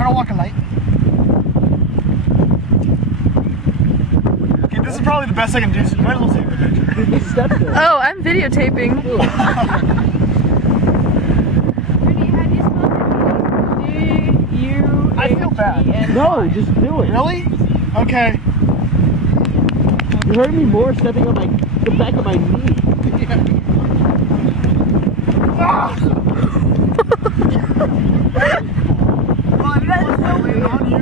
try to walk a light. Okay, this is probably the best I can do, so you might as well take the picture. Oh, I'm videotaping. I feel bad. No, just do it. Really? Okay. You hurt me more stepping on the back of my knee. Ah! Well, you guys are so weird on you.